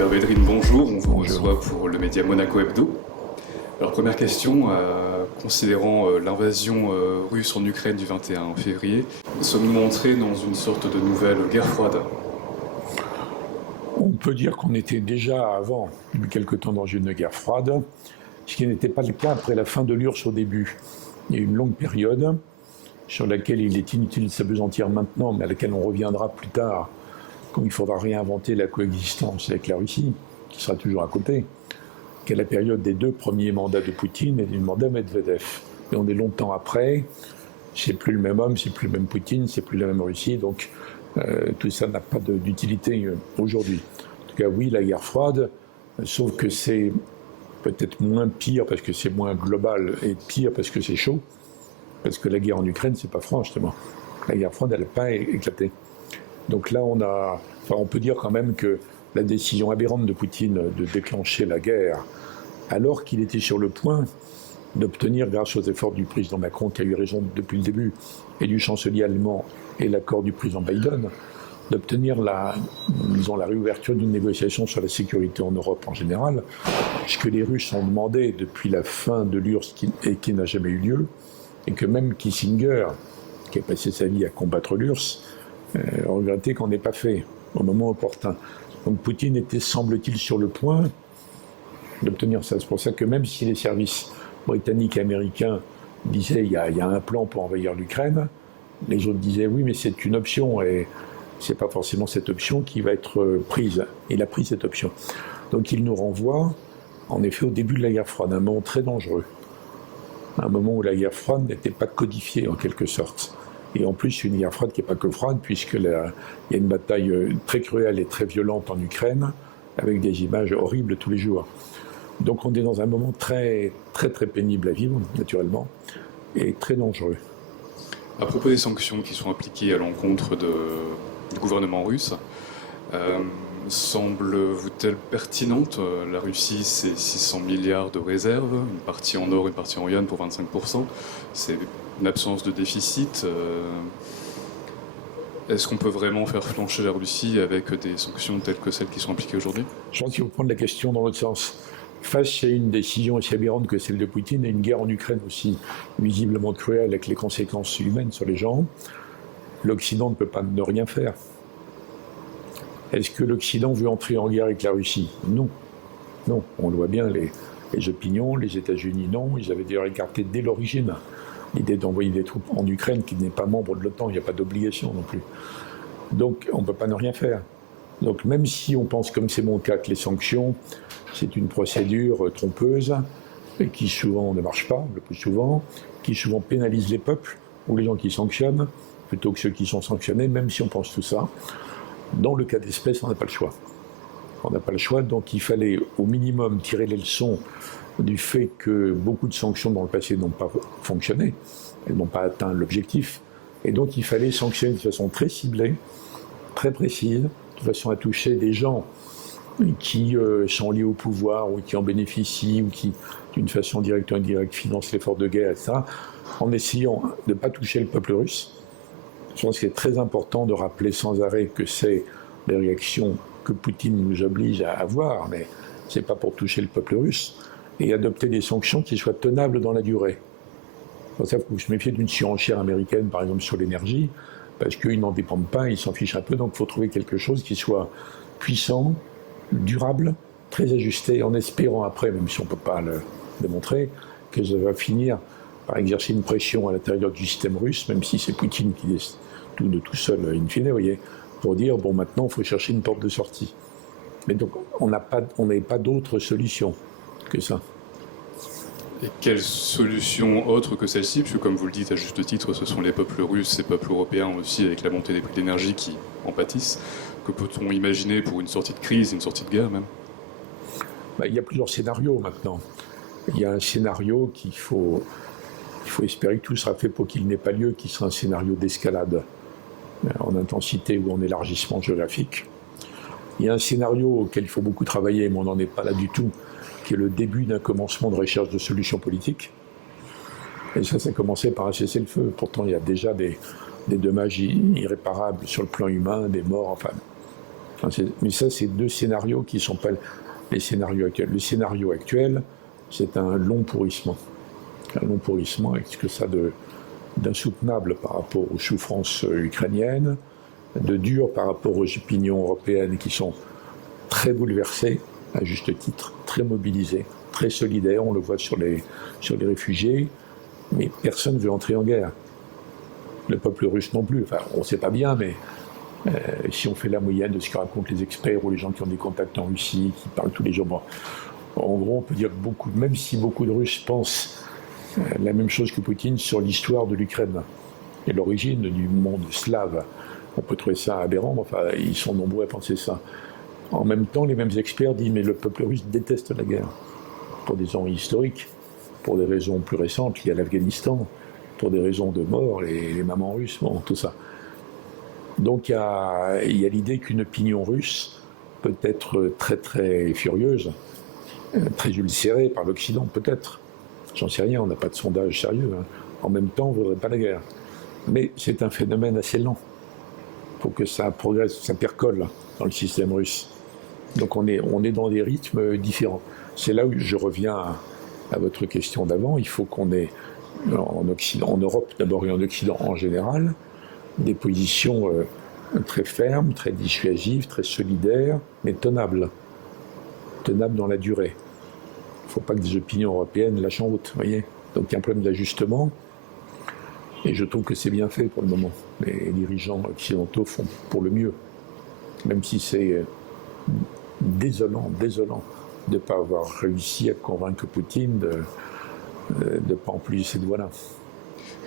Robert Védrine, bonjour. On vous reçoit pour le média Monaco Hebdo. Alors première question, considérant l'invasion russe en Ukraine du 21 février, sommes-nous entrés dans une sorte de nouvelle guerre froide? On peut dire qu'on était déjà avant, depuis quelque temps, dans une guerre froide, ce qui n'était pas le cas après la fin de l'URSS au début. Il y a eu une longue période sur laquelle il est inutile de s'apesantir maintenant, mais à laquelle on reviendra plus tard, quand il faudra réinventer la coexistence avec la Russie, qui sera toujours à côté, qui est la période des 2 premiers mandats de Poutine et du mandat Medvedev. Et on est longtemps après, c'est plus le même homme, c'est plus le même Poutine, c'est plus la même Russie, donc tout ça n'a pas d'utilité aujourd'hui. En tout cas, oui, la guerre froide, sauf que c'est peut-être moins pire parce que c'est moins global et pire parce que c'est chaud, parce que la guerre en Ukraine, c'est pas froid, justement. La guerre froide, elle n'a pas éclaté. Donc là, on peut dire quand même que la décision aberrante de Poutine de déclencher la guerre, alors qu'il était sur le point d'obtenir, grâce aux efforts du président Macron, qui a eu raison depuis le début, et du chancelier allemand, et l'accord du président Biden, d'obtenir la réouverture d'une négociation sur la sécurité en Europe en général, ce que les Russes ont demandé depuis la fin de l'URSS et qui n'a jamais eu lieu, et que même Kissinger, qui a passé sa vie à combattre l'URSS, regrettait qu'on n'ait pas fait au moment opportun. Donc Poutine était, semble-t-il, sur le point d'obtenir ça. C'est pour ça que même si les services britanniques et américains disaient il y a un plan pour envahir l'Ukraine, les autres disaient oui, mais c'est une option et c'est pas forcément cette option qui va être prise. Il a pris cette option. Donc il nous renvoie, en effet, au début de la guerre froide, un moment très dangereux. Un moment où la guerre froide n'était pas codifiée en quelque sorte. Et en plus, une guerre froide qui n'est pas que froide, puisqu'il y a une bataille très cruelle et très violente en Ukraine, avec des images horribles tous les jours. Donc on est dans un moment très, très, très pénible à vivre, naturellement, et très dangereux. À propos des sanctions qui sont appliquées à l'encontre du gouvernement russe, semble-vous-t-elle pertinente? La Russie, c'est 600 milliards de réserves, une partie en or, une partie en yuan pour 25%. C'est une absence de déficit. Est-ce qu'on peut vraiment faire flancher la Russie avec des sanctions telles que celles qui sont appliquées aujourd'hui? Je pense qu'il faut prendre la question dans l'autre sens. Face à une décision aussi aberrante que celle de Poutine et une guerre en Ukraine aussi visiblement cruelle avec les conséquences humaines sur les gens, l'Occident ne peut pas ne rien faire. Est-ce que l'Occident veut entrer en guerre avec la Russie? Non. Non, on le voit bien, les opinions, les États-Unis, non. Ils avaient d'ailleurs écarté dès l'origine l'idée d'envoyer des troupes en Ukraine qui n'est pas membre de l'OTAN, il n'y a pas d'obligation non plus. Donc on ne peut pas ne rien faire. Donc même si on pense, comme c'est mon cas, que les sanctions, c'est une procédure trompeuse, et qui souvent ne marche pas, le plus souvent, qui souvent pénalise les peuples, ou les gens qui sanctionnent, plutôt que ceux qui sont sanctionnés, même si on pense tout ça, dans le cas d'espèce, on n'a pas le choix. On n'a pas le choix, donc il fallait au minimum tirer les leçons du fait que beaucoup de sanctions dans le passé n'ont pas fonctionné, elles n'ont pas atteint l'objectif, et donc il fallait sanctionner de façon très ciblée, très précise, de façon à toucher des gens qui sont liés au pouvoir ou qui en bénéficient ou qui, d'une façon directe ou indirecte, financent l'effort de guerre, etc., en essayant de ne pas toucher le peuple russe. Je pense qu'il est très important de rappeler sans arrêt que c'est les réactions que Poutine nous oblige à avoir, mais ce n'est pas pour toucher le peuple russe, et adopter des sanctions qui soient tenables dans la durée. C'est pour ça qu'il faut se méfier d'une surenchère américaine, par exemple, sur l'énergie, parce qu'ils n'en dépendent pas, ils s'en fichent un peu, donc il faut trouver quelque chose qui soit puissant, durable, très ajusté, en espérant après, même si on ne peut pas le démontrer, que ça va finir par exercer une pression à l'intérieur du système russe, même si c'est Poutine qui est tout de tout seul, in fine, vous voyez, pour dire, bon, maintenant, il faut chercher une porte de sortie. Mais donc, on n'avait pas d'autre solution que ça. Et quelle solution autre que celle-ci, puisque comme vous le dites à juste titre, ce sont les peuples russes et peuples européens aussi, avec la montée des prix de l'énergie qui en pâtissent. Que peut-on imaginer pour une sortie de crise, une sortie de guerre même? Il y a plusieurs scénarios maintenant. Il y a un scénario il faut espérer que tout sera fait pour qu'il n'ait pas lieu, qui sera un scénario d'escalade en intensité ou en élargissement géographique. Il y a un scénario auquel il faut beaucoup travailler, mais on n'en est pas là du tout, qui est le début d'un commencement de recherche de solutions politiques. Et ça a commencé par un cessez-le-feu. Pourtant, il y a déjà des dommages irréparables sur le plan humain, des morts, enfin, Mais ça, c'est deux scénarios qui ne sont pas les scénarios actuels. Le scénario actuel, c'est un long pourrissement. Un long pourrissement avec ce que ça d'insoutenable par rapport aux souffrances ukrainiennes, de dur par rapport aux opinions européennes qui sont très bouleversées, à juste titre, très mobilisées, très solidaires, on le voit sur les réfugiés, mais personne ne veut entrer en guerre. Le peuple russe non plus, enfin on ne sait pas bien, mais si on fait la moyenne de ce que racontent les experts ou les gens qui ont des contacts en Russie, qui parlent tous les jours, bon, en gros on peut dire que même si beaucoup de Russes pensent la même chose que Poutine sur l'histoire de l'Ukraine et l'origine du monde slave, on peut trouver ça aberrant, mais enfin ils sont nombreux à penser ça. En même temps, les mêmes experts disent mais le peuple russe déteste la guerre, pour des raisons historiques, pour des raisons plus récentes liées à l'Afghanistan, pour des raisons de mort, les mamans russes, bon, tout ça. Donc il y a l'idée qu'une opinion russe peut être très très furieuse, très ulcérée par l'Occident, peut-être. J'en sais rien, on n'a pas de sondage sérieux. Hein. En même temps, on ne voudrait pas la guerre. Mais c'est un phénomène assez lent. Il faut que ça progresse, ça percole dans le système russe. Donc on est dans des rythmes différents. C'est là où je reviens à votre question d'avant. Il faut qu'on ait en Occident, en Europe d'abord et en Occident en général, des positions très fermes, très dissuasives, très solidaires, mais tenables. Tenables dans la durée. Il ne faut pas que des opinions européennes lâchent en route, voyez. Donc il y a un problème d'ajustement, et je trouve que c'est bien fait pour le moment. Les dirigeants occidentaux font pour le mieux, même si c'est désolant de ne pas avoir réussi à convaincre Poutine de ne pas employer cette voie-là.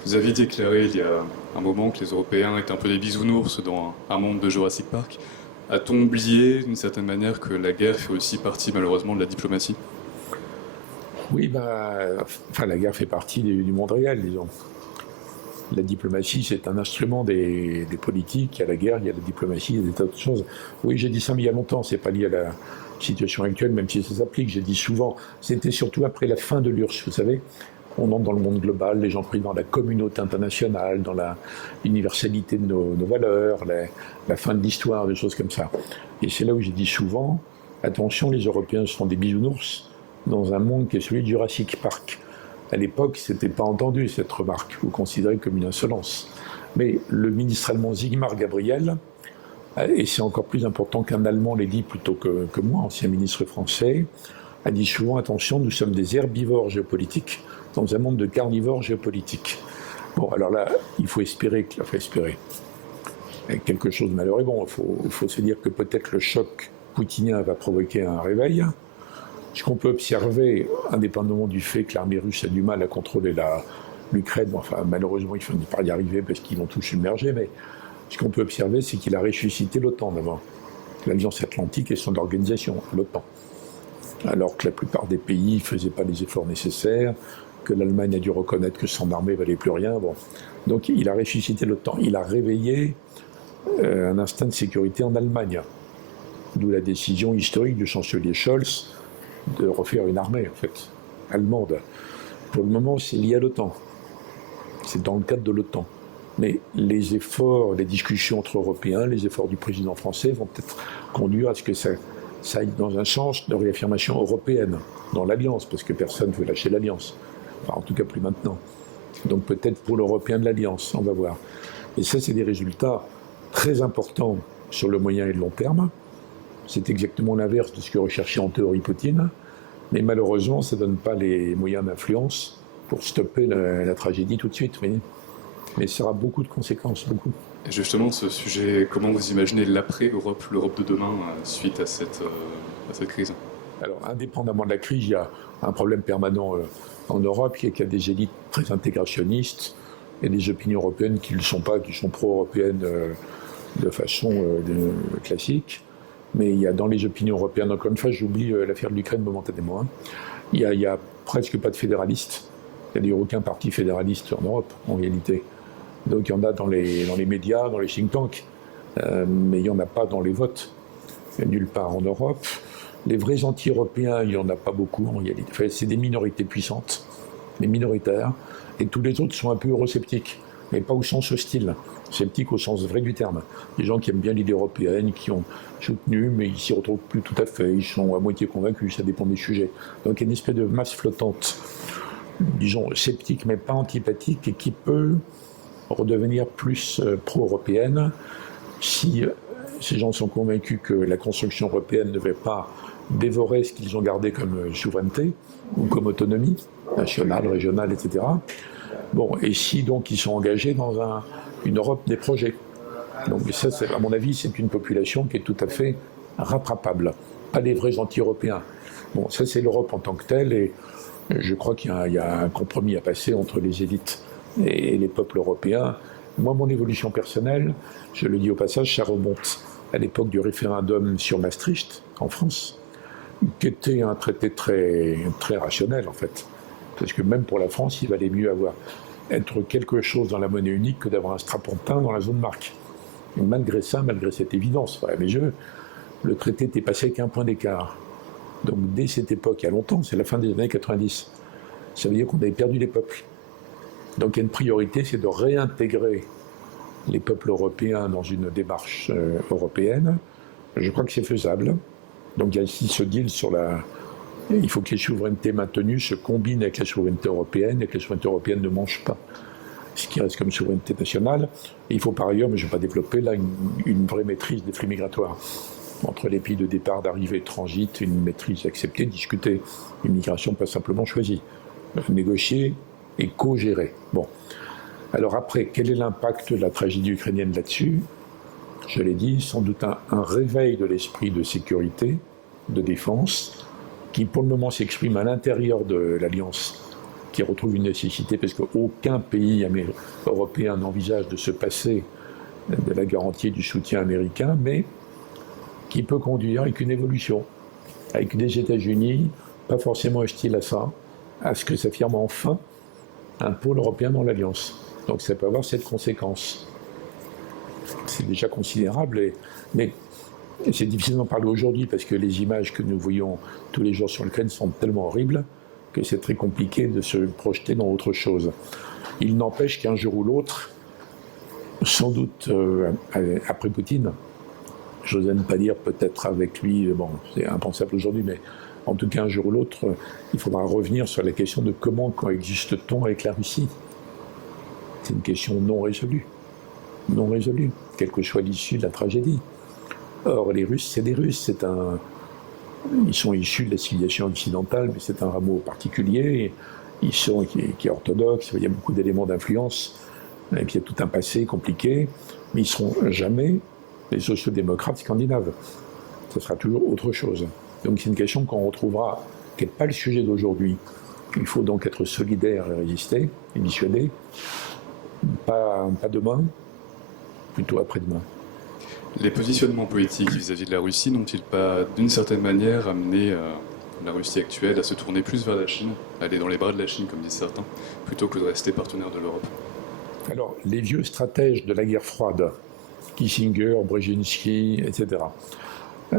Vous aviez déclaré il y a un moment que les Européens étaient un peu des bisounours dans un monde de Jurassic Park. A-t-on oublié d'une certaine manière que la guerre fait aussi partie malheureusement de la diplomatie ? Oui, la guerre fait partie du monde réel, disons. La diplomatie, c'est un instrument des politiques. Il y a la guerre, il y a la diplomatie, il y a des tas de choses. Oui, j'ai dit ça, mais il y a longtemps. C'est pas lié à la situation actuelle, même si ça s'applique. J'ai dit souvent, c'était surtout après la fin de l'URSS, vous savez. On entre dans le monde global, les gens pris dans la communauté internationale, dans l'universalité de nos valeurs, la fin de l'histoire, des choses comme ça. Et c'est là où j'ai dit souvent, attention, les Européens sont des bisounours dans un monde qui est celui du Jurassic Park. À l'époque, ce n'était pas entendu cette remarque, vous considérez comme une insolence. Mais le ministre allemand Sigmar Gabriel, et c'est encore plus important qu'un Allemand l'ait dit plutôt que moi, ancien ministre français, a dit souvent, attention, nous sommes des herbivores géopolitiques dans un monde de carnivores géopolitiques. Bon, alors là, il faut espérer quelque chose de malheureux. Bon, il faut se dire que peut-être le choc poutinien va provoquer un réveil. Ce qu'on peut observer, indépendamment du fait que l'armée russe a du mal à contrôler l'Ukraine, enfin malheureusement ils finissent par y arriver parce qu'ils vont tout submerger, mais ce qu'on peut observer, c'est qu'il a ressuscité l'OTAN d'abord, l'Alliance Atlantique et son organisation, l'OTAN. Alors que la plupart des pays ne faisaient pas les efforts nécessaires, que l'Allemagne a dû reconnaître que son armée ne valait plus rien. Bon. Donc il a ressuscité l'OTAN, il a réveillé un instinct de sécurité en Allemagne, d'où la décision historique du chancelier Scholz de refaire une armée, en fait, allemande. Pour le moment, c'est lié à l'OTAN. C'est dans le cadre de l'OTAN. Mais les efforts, les discussions entre Européens, les efforts du président français vont peut-être conduire à ce que ça aille dans un sens de réaffirmation européenne dans l'Alliance, parce que personne ne veut lâcher l'Alliance. Enfin, en tout cas, plus maintenant. Donc peut-être pour l'Européen de l'Alliance, on va voir. Et ça, c'est des résultats très importants sur le moyen et le long terme. C'est exactement l'inverse de ce que recherchait en théorie Poutine, mais malheureusement, ça ne donne pas les moyens d'influence pour stopper la tragédie tout de suite. Oui. Mais ça aura beaucoup de conséquences, beaucoup. Et justement, ce sujet, comment vous imaginez l'après-Europe, l'Europe de demain, suite à cette crise ? Alors, indépendamment de la crise, il y a un problème permanent en Europe, qui est qu'il y a des élites très intégrationnistes et des opinions européennes qui ne le sont pas, qui sont pro-européennes de façon classique. Mais il y a dans les opinions européennes, encore une fois, j'oublie l'affaire de l'Ukraine momentanément, hein, il y a presque pas de fédéralistes. Il n'y a aucun parti fédéraliste en Europe, en réalité. Donc il y en a dans les médias, dans les think tanks, mais il n'y en a pas dans les votes. Nulle part en Europe. Les vrais anti-européens, il n'y en a pas beaucoup en réalité. Enfin, c'est des minorités puissantes, des minoritaires, et tous les autres sont un peu eurosceptiques, mais pas au sens hostile. sceptiques au sens vrai du terme. Des gens qui aiment bien l'idée européenne, qui ont soutenu, mais ils s'y retrouvent plus tout à fait, ils sont à moitié convaincus, ça dépend des sujets. Donc il y a une espèce de masse flottante, disons sceptique mais pas antipathique, et qui peut redevenir plus pro-européenne si ces gens sont convaincus que la construction européenne ne va pas dévorer ce qu'ils ont gardé comme souveraineté ou comme autonomie nationale, régionale, etc. Bon, et si donc ils sont engagés dans une Europe des projets. Donc ça, à mon avis, c'est une population qui est tout à fait rattrapable, pas les vrais anti-européens. Bon, ça c'est l'Europe en tant que telle, et je crois qu'il y a un compromis à passer entre les élites et les peuples européens. Moi, mon évolution personnelle, je le dis au passage, ça remonte à l'époque du référendum sur Maastricht, en France, qui était un traité très, très rationnel, en fait. Parce que même pour la France, il valait mieux être quelque chose dans la monnaie unique que d'avoir un strapontin dans la zone marque. Et malgré ça, malgré cette évidence, à mes yeux, le traité était passé avec un point d'écart. Donc dès cette époque, il y a longtemps, c'est la fin des années 90, ça veut dire qu'on avait perdu les peuples. Donc il y a une priorité, c'est de réintégrer les peuples européens dans une démarche européenne. Je crois que c'est faisable. Donc il y a ici ce deal sur il faut que les souverainetés maintenues se combinent avec la souveraineté européenne, et que la souveraineté européenne ne mange pas ce qui reste comme souveraineté nationale. Et il faut par ailleurs, mais je ne vais pas développer là, une vraie maîtrise des flux migratoires. Entre les pays de départ, d'arrivée, de transit, une maîtrise acceptée, discutée. Une migration pas simplement choisie. Négociée et co-gérée. Bon. Alors après, quel est l'impact de la tragédie ukrainienne là-dessus? Je l'ai dit, sans doute un réveil de l'esprit de sécurité, de défense, qui pour le moment s'exprime à l'intérieur de l'Alliance, qui retrouve une nécessité, parce qu'aucun pays européen n'envisage de se passer de la garantie du soutien américain, mais qui peut conduire avec une évolution, avec des États-Unis, pas forcément hostiles à ça, à ce que s'affirme enfin un pôle européen dans l'Alliance. Donc ça peut avoir cette conséquence. C'est déjà considérable, mais c'est difficile d'en parler aujourd'hui parce que les images que nous voyons tous les jours sur l'Ukraine sont tellement horribles que c'est très compliqué de se projeter dans autre chose. Il n'empêche qu'un jour ou l'autre, sans doute après Poutine, j'ose ne pas dire peut-être avec lui, bon, c'est impensable aujourd'hui, mais en tout cas un jour ou l'autre, il faudra revenir sur la question de comment coexiste-t-on avec la Russie. C'est une question non résolue, quelle que soit l'issue de la tragédie. Or, les Russes, c'est des Russes, ils sont issus de la civilisation occidentale, mais c'est un rameau particulier, qui est orthodoxe, il y a beaucoup d'éléments d'influence, et puis il y a tout un passé compliqué, mais ils ne seront jamais les sociodémocrates scandinaves. Ce sera toujours autre chose. Donc c'est une question qu'on retrouvera, qui n'est pas le sujet d'aujourd'hui. Il faut donc être solidaire et résister, et dissuader. Pas demain, plutôt après-demain. Les positionnements politiques vis-à-vis de la Russie n'ont-ils pas, d'une certaine manière, amené la Russie actuelle à se tourner plus vers la Chine, aller dans les bras de la Chine, comme disent certains, plutôt que de rester partenaire de l'Europe? Alors, les vieux stratèges de la guerre froide, Kissinger, Brzezinski, etc.,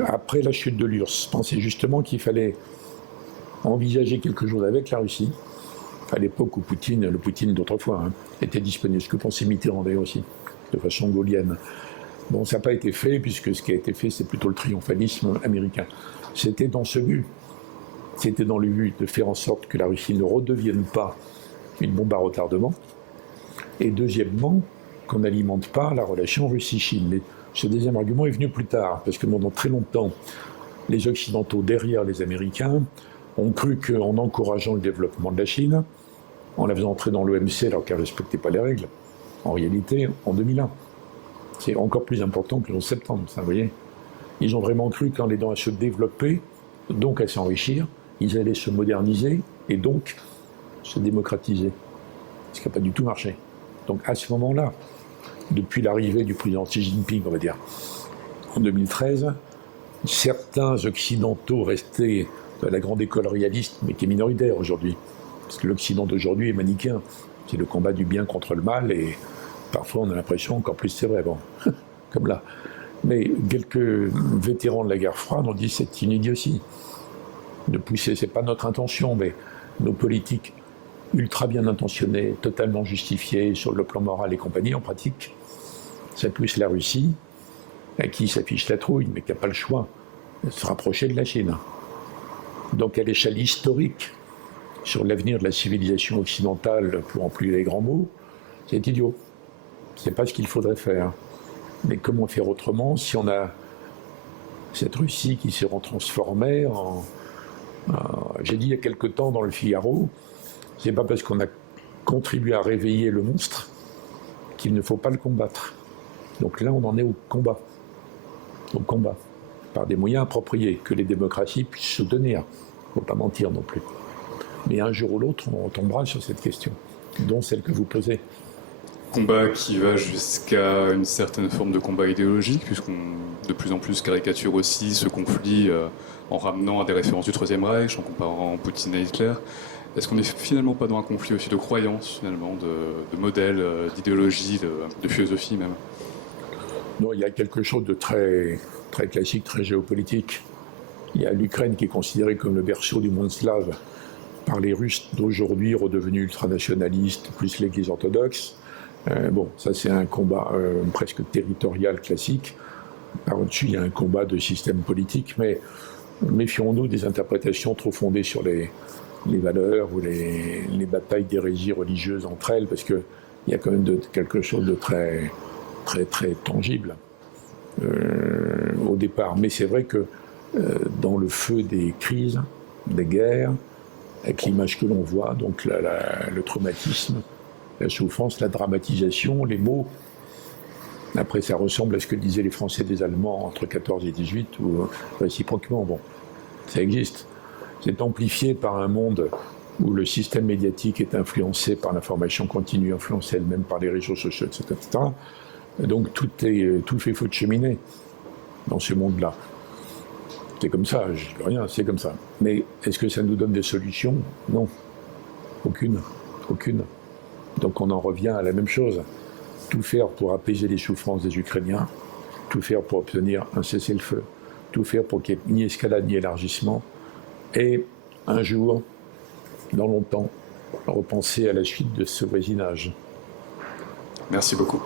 après la chute de l'URSS, pensaient justement qu'il fallait envisager quelque chose avec la Russie, à l'époque où le Poutine d'autrefois, était disponible, ce que pensait Mitterrand d'ailleurs aussi, de façon gaulienne. Bon, ça n'a pas été fait, puisque ce qui a été fait, c'est plutôt le triomphalisme américain. C'était dans ce but. C'était dans le but de faire en sorte que la Russie ne redevienne pas une bombe à retardement. Et deuxièmement, qu'on n'alimente pas la relation Russie-Chine. Mais ce deuxième argument est venu plus tard, parce que pendant très longtemps, les Occidentaux, derrière les Américains, ont cru qu'en encourageant le développement de la Chine, en la faisant entrer dans l'OMC alors qu'elle ne respectait pas les règles, en réalité, en 2001. C'est encore plus important que le 11 septembre, ça, vous voyez. Ils ont vraiment cru qu'en l'aidant à se développer, donc à s'enrichir, ils allaient se moderniser et donc se démocratiser. Ce qui n'a pas du tout marché. Donc à ce moment-là, depuis l'arrivée du président Xi Jinping, on va dire, en 2013, certains Occidentaux restés de la grande école réaliste, mais qui est minoritaire aujourd'hui, parce que l'Occident d'aujourd'hui est manichéen. C'est le combat du bien contre le mal, et parfois on a l'impression qu'en plus c'est vrai, bon, comme là. Mais quelques vétérans de la guerre froide ont dit c'est une idiotie de pousser, c'est pas notre intention, mais nos politiques ultra bien intentionnées, totalement justifiées sur le plan moral et compagnie, en pratique, ça pousse la Russie, à qui s'affiche la trouille, mais qui n'a pas le choix de se rapprocher de la Chine. Donc à l'échelle historique, sur l'avenir de la civilisation occidentale, pour employer les grands mots, c'est idiot. C'est pas ce qu'il faudrait faire. Mais comment faire autrement si on a cette Russie qui s'est transformée en... J'ai dit il y a quelque temps dans le Figaro, c'est pas parce qu'on a contribué à réveiller le monstre qu'il ne faut pas le combattre. Donc là, on en est au combat, par des moyens appropriés, que les démocraties puissent se donner. Il ne faut pas mentir non plus. Mais un jour ou l'autre, on tombera sur cette question, dont celle que vous posez. Combat qui va jusqu'à une certaine forme de combat idéologique, puisqu'on de plus en plus caricature aussi ce conflit en ramenant à des références du Troisième Reich, en comparant Poutine et Hitler. Est-ce qu'on n'est finalement pas dans un conflit aussi de croyances, finalement, de modèles, d'idéologie, de philosophie même? Non, il y a quelque chose de très, très classique, très géopolitique. Il y a l'Ukraine qui est considérée comme le berceau du monde slave par les Russes d'aujourd'hui, redevenus ultranationalistes, plus l'Église orthodoxe. Bon, ça c'est un combat presque territorial classique. Par-dessus, il y a un combat de système politique, mais méfions-nous des interprétations trop fondées sur les valeurs ou les batailles d'hérésie religieuses entre elles, parce qu'il y a quand même quelque chose de très, très, très tangible au départ. Mais c'est vrai que dans le feu des crises, des guerres, avec l'image que l'on voit, donc le traumatisme, la souffrance, la dramatisation, les mots. Après, ça ressemble à ce que disaient les Français des Allemands entre 14 et 18, ou réciproquement. Bon, ça existe. C'est amplifié par un monde où le système médiatique est influencé par l'information continue, influencé elle-même par les réseaux sociaux, etc. Donc tout fait feu de cheminée dans ce monde-là. C'est comme ça, je dis rien, c'est comme ça. Mais est-ce que ça nous donne des solutions? Non. Aucune. Donc on en revient à la même chose. Tout faire pour apaiser les souffrances des Ukrainiens, tout faire pour obtenir un cessez-le-feu, tout faire pour qu'il n'y ait ni escalade ni élargissement, et un jour, dans longtemps, repenser à la suite de ce voisinage. Merci beaucoup.